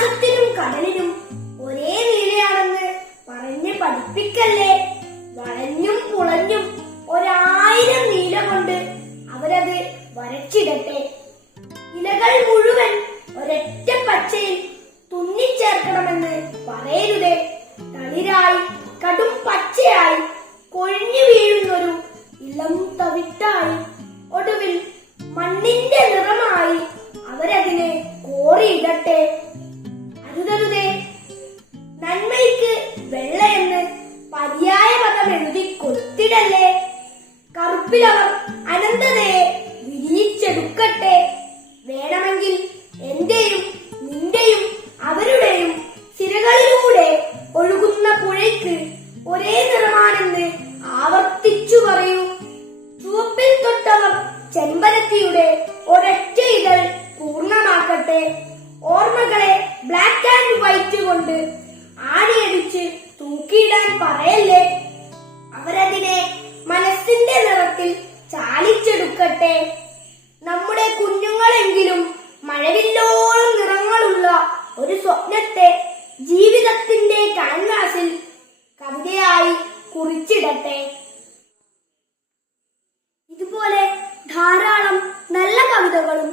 ആകാശത്തിനും കടലിനും ഒരേ നീലയാണെന്ന് പറഞ്ഞ് പഠിപ്പിക്കല്ലേ? വളഞ്ഞും പുളഞ്ഞും ഒരായിരം നീല കൊണ്ട് അവരത് വരച്ചിടട്ടെ. ഇലകൾ മുഴുവൻ ഒരൊറ്റ പച്ചയിൽ തുന്നിച്ചേർക്കണമെന്ന് പറയരുതേ. തളിരായി കടും പച്ചയായി കൊഴിഞ്ഞു വീഴുന്നൊരു ഇളം തവിട്ടായി ഒടുവിൽ മണ്ണിന്റെ നിറമായി എഴുതി കൊടുത്തിടല്ലേ കറുപ്പിലവർ അനന്തതയെ വിരിയിച്ചെടുക്കട്ടെ. വേണമെങ്കിൽ എന്റെയും നിന്റെയും അവരുടെയും സിരകളിലൂടെ ഒഴുകുന്ന പുഴയ്ക്ക് ഒരേ നിറമാണെന്ന് ആവർത്തിച്ചു പറയൂ. ചുവപ്പിൽ തൊട്ടവർ ചെമ്പരത്തിയുടെ ഒരൊറ്റ ഇതൾ പൂർണമാക്കട്ടെ. ഓർമ്മകളെ ബ്ലാക്ക് ആൻഡ് വൈറ്റ് കൊണ്ട് ആണിയടിച്ച് തൂക്കിയിടാൻ പറയല്ലേ? വെള്ളത്തിൽ ചാലിച്ചെടുക്കട്ടെ. നമ്മുടെ കുഞ്ഞുങ്ങളെങ്കിലും മഴവില്ലോളം നിറങ്ങളുള്ള ഒരു സ്വപ്നത്തെ ജീവിതത്തിന്റെ കണങ്ങാസിൽ കവിതയായി കുറിച്ചിടട്ടെ. ഇതുപോലെ ധാരാളം നല്ല കവിതകളും